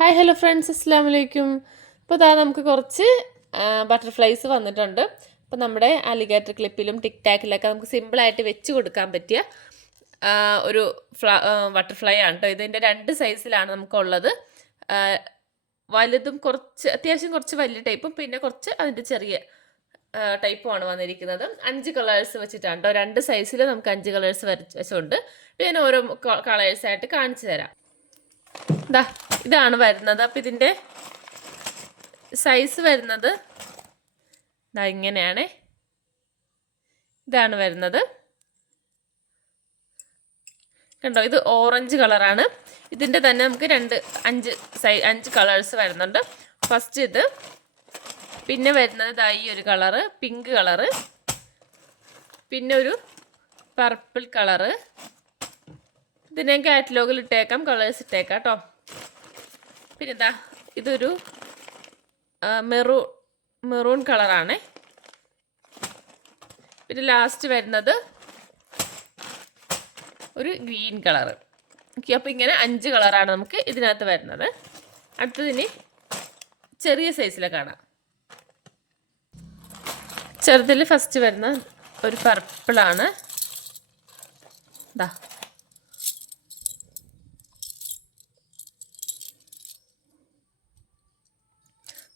Hi hello friends, അസ്സാം വലൈക്കും. ഇപ്പോൾ ഇതാ നമുക്ക് കുറച്ച് ബട്ടർഫ്ലൈസ് വന്നിട്ടുണ്ട്. അപ്പോൾ നമ്മുടെ അലിഗേറ്റർ ക്ലിപ്പിലും ടിക് ടാക്കിലൊക്കെ നമുക്ക് സിമ്പിളായിട്ട് വെച്ച് കൊടുക്കാൻ പറ്റിയ ഒരു ബട്ടർഫ്ലൈ ആണ് കേട്ടോ. ഇതിൻ്റെ രണ്ട് സൈസിലാണ് നമുക്കുള്ളത്. വലുതും അത്യാവശ്യം കുറച്ച് വലിയ ടൈപ്പും പിന്നെ കുറച്ച് അതിൻ്റെ ചെറിയ ടൈപ്പുമാണ് വന്നിരിക്കുന്നത്. 5 കളേഴ്സ് വെച്ചിട്ടാണ് കേട്ടോ. രണ്ട് സൈസിൽ നമുക്ക് 5 കളേഴ്സ് വെച്ചുകൊണ്ട് പിന്നെ ഓരോ കളേഴ്സായിട്ട് കാണിച്ചു തരാം. ഇതാണ് വരുന്നത്. അപ്പം ഇതിൻ്റെ സൈസ് വരുന്നത് ഇങ്ങനെയാണ്. ഇതാണ് വരുന്നത്. കണ്ടോ, ഇത് ഓറഞ്ച് കളറാണ്. ഇതിൻ്റെ തന്നെ നമുക്ക് 5 കളേഴ്സ് വരുന്നുണ്ട്. ഫസ്റ്റ് ഇത്, പിന്നെ വരുന്നത് ഈ ഒരു കളറ്, പിങ്ക് കളറ്, പിന്നെ ഒരു പർപ്പിൾ കളറ്. ഇതിനെ കാറ്റലോഗിൽ ഇട്ടേക്കാം, കളേഴ്സ് ഇട്ടേക്കാം കേട്ടോ. പിന്നെ ഇതൊരു മെറൂൺ കളറാണ്. പിന്നെ ലാസ്റ്റ് വരുന്നത് ഒരു ഗ്രീൻ കളറ്. ഓക്കെ, അപ്പോൾ ഇങ്ങനെ 5 കളറാണ് നമുക്ക് ഇതിനകത്ത് വരുന്നത്. അടുത്തതിന് ചെറിയ സൈസിലെ കാണാം. ചെറുതിൽ ഫസ്റ്റ് വരുന്ന ഒരു പർപ്പിളാണ്.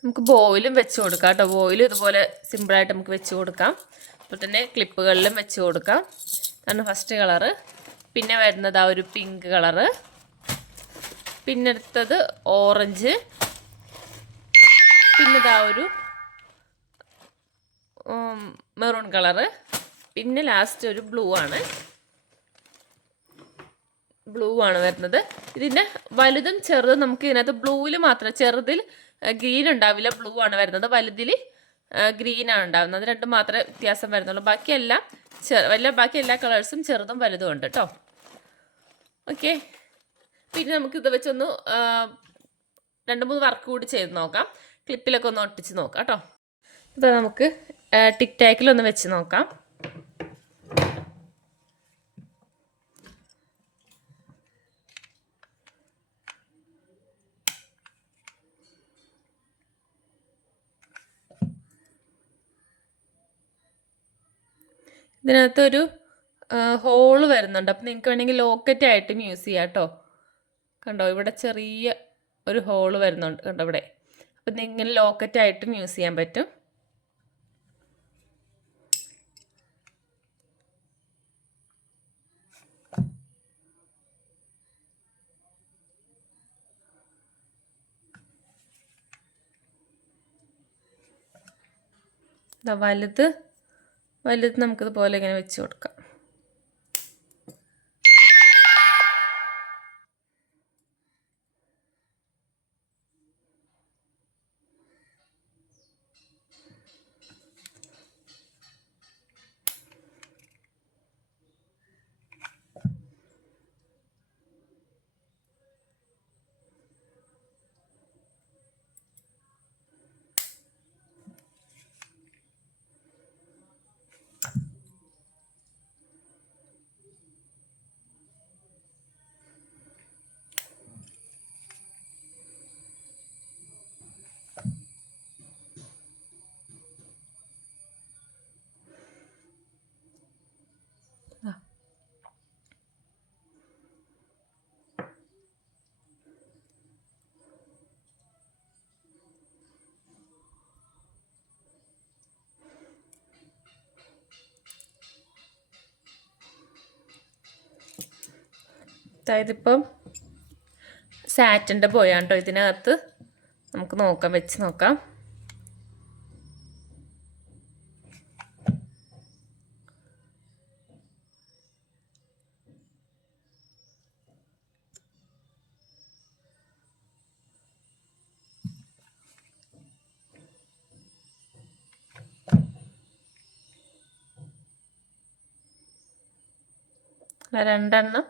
നമുക്ക് ബോയിലും വെച്ച് കൊടുക്കാം കേട്ടോ. ബോയിലും ഇതുപോലെ സിമ്പിളായിട്ട് നമുക്ക് വെച്ച് കൊടുക്കാം. അപ്പോൾ തന്നെ ക്ലിപ്പുകളിലും വെച്ച് കൊടുക്കാം. അതാണ് ഫസ്റ്റ് കളറ്. പിന്നെ വരുന്നത് ഒരു പിങ്ക് കളറ്, പിന്നെ അടുത്തത് ഓറഞ്ച്, പിന്നെ ഒരു മെറൂൺ കളറ്, പിന്നെ ലാസ്റ്റ് ഒരു ബ്ലൂ ആണ് വരുന്നത്. ഇതിൻ്റെ വലുതും ചെറുതും നമുക്ക് ഇതിനകത്ത് ബ്ലൂവിൽ മാത്രം, ചെറുതിൽ ഗ്രീൻ ഉണ്ടാവില്ല, ബ്ലൂ ആണ് വരുന്നത്. വലുതിൽ ഗ്രീനാണ് ഉണ്ടാകുന്നത്. അത് രണ്ടും മാത്രമേ വ്യത്യാസം വരുന്നുള്ളൂ. ബാക്കി എല്ലാ കളേഴ്സും ചെറുതും വലുതും ഉണ്ട് കേട്ടോ. ഓക്കെ, പിന്നെ നമുക്ക് ഇത് വെച്ചൊന്ന് 2-3 വർക്ക് കൂടി ചെയ്ത് നോക്കാം. ക്ലിപ്പിലൊക്കെ ഒന്ന് ഒട്ടിച്ച് നോക്കാം കേട്ടോ. ഇപ്പോൾ നമുക്ക് ടിക് ടാക്കിലൊന്ന് വെച്ച് നോക്കാം. ഇതിനകത്തൊരു ഹോള് വരുന്നുണ്ട്. അപ്പം നിങ്ങൾക്ക് വേണമെങ്കിൽ ലോക്കറ്റ് ആയിട്ടും യൂസ് ചെയ്യാം കേട്ടോ. കണ്ടോ, ഇവിടെ ചെറിയ ഒരു ഹോള് വരുന്നുണ്ട് കണ്ടോ ഇവിടെ. അപ്പം ഇങ്ങനെ ലോക്കറ്റ് ആയിട്ടും യൂസ് ചെയ്യാൻ പറ്റും. വലുത് നമുക്കിതുപോലെ ഇങ്ങനെ വെച്ച് കൊടുക്കാം. അതായതിപ്പം സാറ്റിൻ്റെ പോയാണ് കേട്ടോ. ഇതിനകത്ത് നമുക്ക് വെച്ച് നോക്കാം. രണ്ടെണ്ണം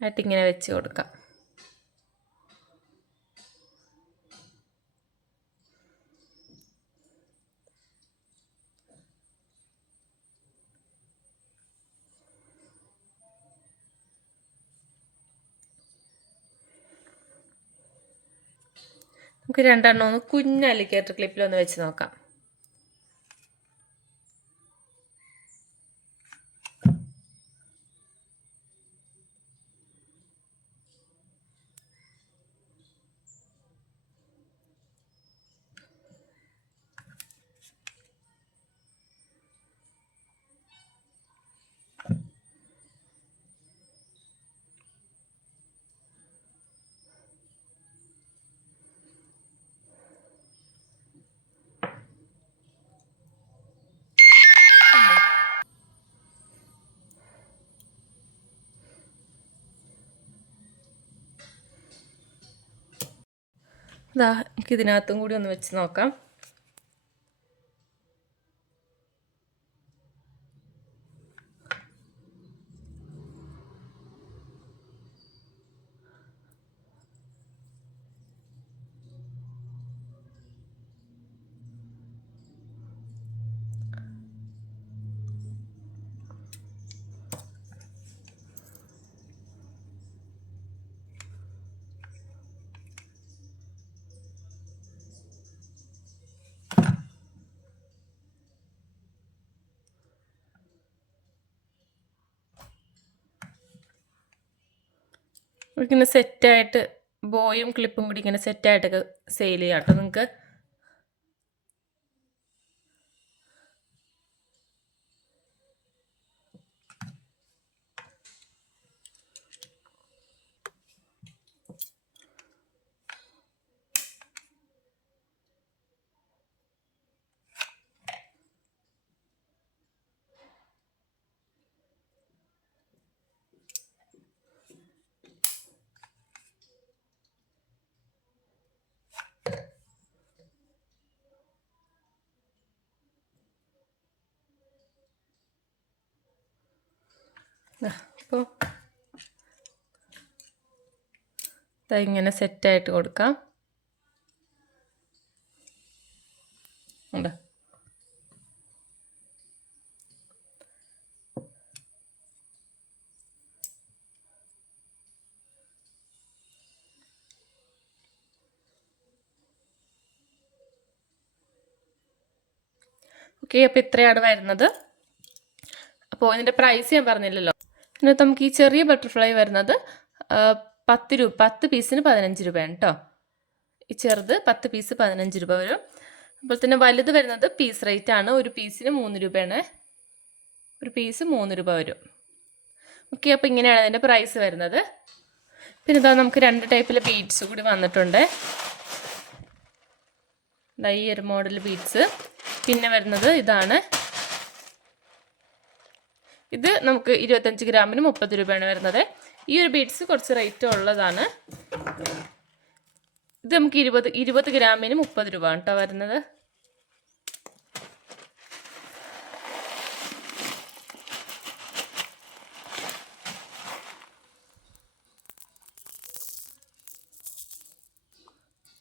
ആയിട്ടിങ്ങനെ വെച്ച് കൊടുക്കാം. നമുക്ക് രണ്ടെണ്ണം ഒന്ന് കുഞ്ഞ് അലിഗേറ്റർ ക്ലിപ്പിലൊന്ന് വെച്ച് നോക്കാം. നമുക്ക് ഇതിനകത്തും കൂടി ഒന്ന് വെച്ച് നോക്കാം. ഇങ്ങനെ സെറ്റായിട്ട് ബോയും ക്ലിപ്പും കൂടി ഇങ്ങനെ സെറ്റായിട്ടൊക്കെ സെയിൽ ചെയ്യാം കേട്ടോ നിങ്ങൾക്ക്. അപ്പോൾ ഇങ്ങനെ സെറ്റായിട്ട് കൊടുക്കാം. ഉണ്ട് ഓക്കെ. അപ്പോൾ ഇത്രയാണ് വരുന്നത്. അപ്പോൾ ഇതിൻ്റെ പ്രൈസ് ഞാൻ പറഞ്ഞില്ലല്ലോ. ഇതിനകത്ത് നമുക്ക് ഈ ചെറിയ ബട്ടർഫ്ലൈ വരുന്നത് 10 രൂപ, 10 പീസിന് 15 രൂപയാണ് കേട്ടോ. ഈ ചെറുത് 10 പീസ് 15 രൂപ വരും. അപ്പോൾ തന്നെ വലുത് വരുന്നത് പീസ് റേറ്റ് ആണ്. ഒരു പീസിന് 3 രൂപയാണ്. ഒരു പീസ് 3 രൂപ വരും. ഓക്കെ. അപ്പോൾ ഇങ്ങനെയാണ് അതിൻ്റെ പ്രൈസ് വരുന്നത്. പിന്നെ ഇതാ നമുക്ക് 2 ടൈപ്പിലെ ബീഡ്സ് കൂടി വന്നിട്ടുണ്ട്. ഈ ഒരു മോഡൽ ബീഡ്സ്. പിന്നെ വരുന്നത് ഇതാണ്. ഇത് നമുക്ക് 25 ഗ്രാമിന് 30 രൂപയാണ് വരുന്നത്. ഈ ഒരു ബീഡ്സ് കുറച്ച് റേറ്റ് ഉള്ളതാണ്. ഇത് നമുക്ക് 20 ഗ്രാമിന് 30 രൂപ കേട്ടോ വരുന്നത്.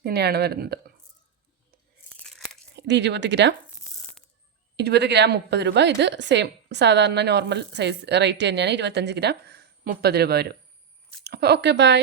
ഇങ്ങനെയാണ് വരുന്നത്. ഇത് 20 ഗ്രാം 30 രൂപ. ഇത് സെയിം സാധാരണ നോർമൽ സൈസ് റേറ്റ് തന്നെയാണ്. 25 ഗ്രാം 30 രൂപ വരും. അപ്പോൾ ഓക്കെ, ബൈ.